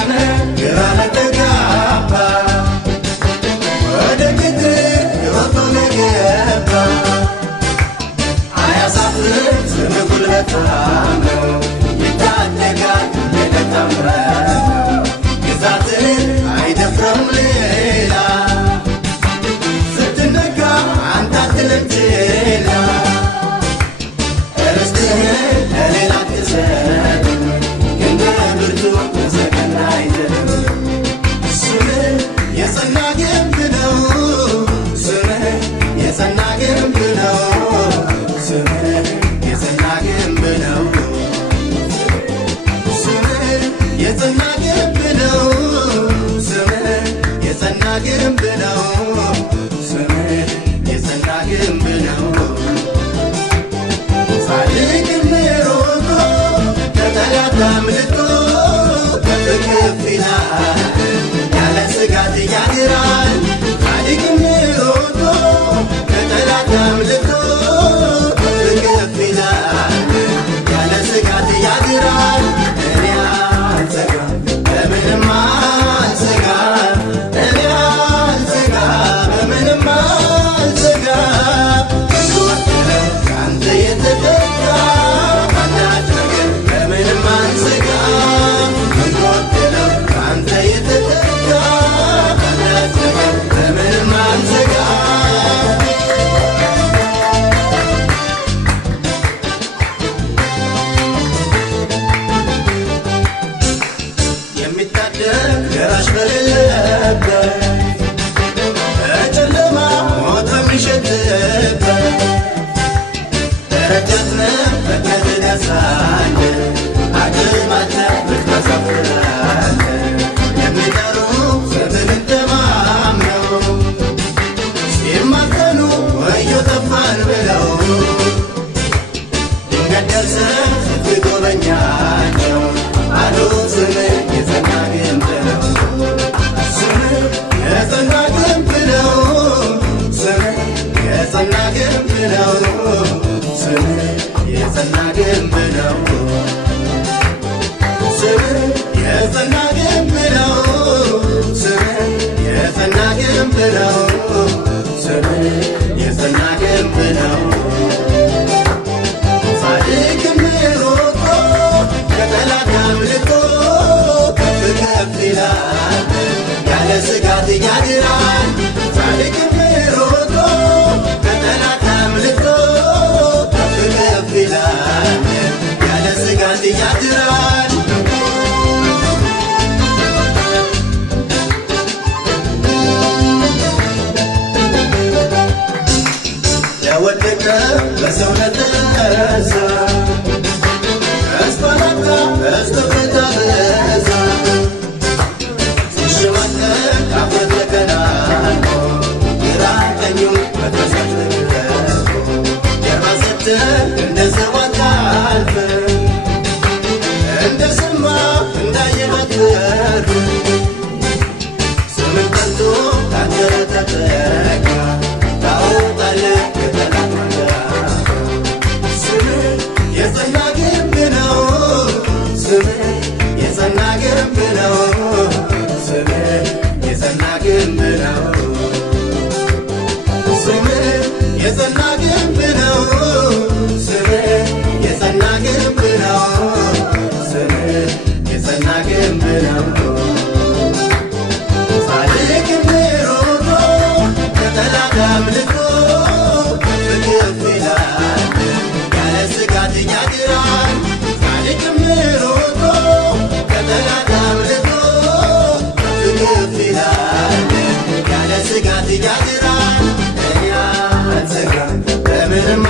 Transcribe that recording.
ያነ ግራ ለተጋባ ወደ ጌት ሕይወቱ ለገባ አያሳፍር ስም ጉልበታም ነው ይታደጋል ለታምረው ግዛትን አይደፍረም ሌላ ስትነካ አንተ አትልም ችላ ርስትህን ለሌላ አትሰጥ ክንደ ብርቱ በሰከንድ አይዝልም ስምህ የጸና ግንብ ነው ስምህ የጸና ግንብ ነው ስምህ የጸና ግንብ ነው ስምህ የጸና ግንብ ነው ስምህ የጸና ግንብ ነው ስምህ የጸና ግንብ ነው ጻድቅም ሮጦ ከጠላት አምልጦ ከፍ ከፍ ይላል ያለ ስጋት ያድራል ጻድቅም ሮጦ ከጠላት አምልጦ ከፍ ከፍ ይላል ያለ ስጋት ያድራል እኔ አልሰጋም በምንም አልሰጋም እኔ አልሰጋም በምንም አልሰጋም ከአንተ የተጠጋ አንዳች ነገር በምንም አልሰጋም ከአንተ የተጠጋ አንዳች ነገር በምንም አልሰጋም የሚታደግ ደራሽ በሌለበት በጨለማ ሞት በሚሸትበት ደረጃት ነህ በቀት ትደርሳለህ አቅም አለህ ብታሳፍራለህ የሚጠሩ ስምህን ተማምነው ሲማጸኑ ወዮ ጠፋን ብለው ድንገት ደርሰህ ስትጎበኛቸው አሉ ስምህ የጸና ግንብ ነው ስምህ የጸና ግንብ ነው ስምህ የጸና ግንብ ነው ስምህ የጸና ግንብ ነው ስምህ የጸና ግንብ ነው ስምህ የጸና ግንብ ነው ስምህ የጸና ግንብ ነው ጻድቅም ሮጦ ከጠላት አምልጦ ከፍ ከፍ ይላል ያለ ስጋት ያድራል ጻድቅም ሮጦ ከጠላት አምልጦ ከፍ ከፍ ይላል ያለ ስጋት ያድራል ለወደቀ በሰው ለተረሳ ተስፋ ላጣ በስተቀር በዛ ሲሸማቀቅ ከአፍረት ተከናንቆ ግራ ቀኙን በተሰልፎ ጀርባ ሰጥተህ እንደ ሰው አታልፍም እንደ ሰማ እንዳየ ባትበርም ስምን ጠርቶ ካንተ ተጠጋ ታወጣለህ ከጠላት መንጋጋ ስምህ የጸና ግንብ ነው ስምህ የጸና ግንብ ነው ስምህ የጸና ግንብ ነው ስምህ የጸና ግንብ ነው ስምህ የጸና ግንብ ነው ስምህ የጸና ግንብ ነው ጻድቅም ሮጦ ከጠላት አምልጦ ከፍ ከፍ ይላል ያለ ስጋት ያድራል ጻድቅም ሮጦ ከጠላት አምልጦ ከፍ ከፍ ይላል ያለ ስጋት ያድራል እኔ አልሰጋም በምንም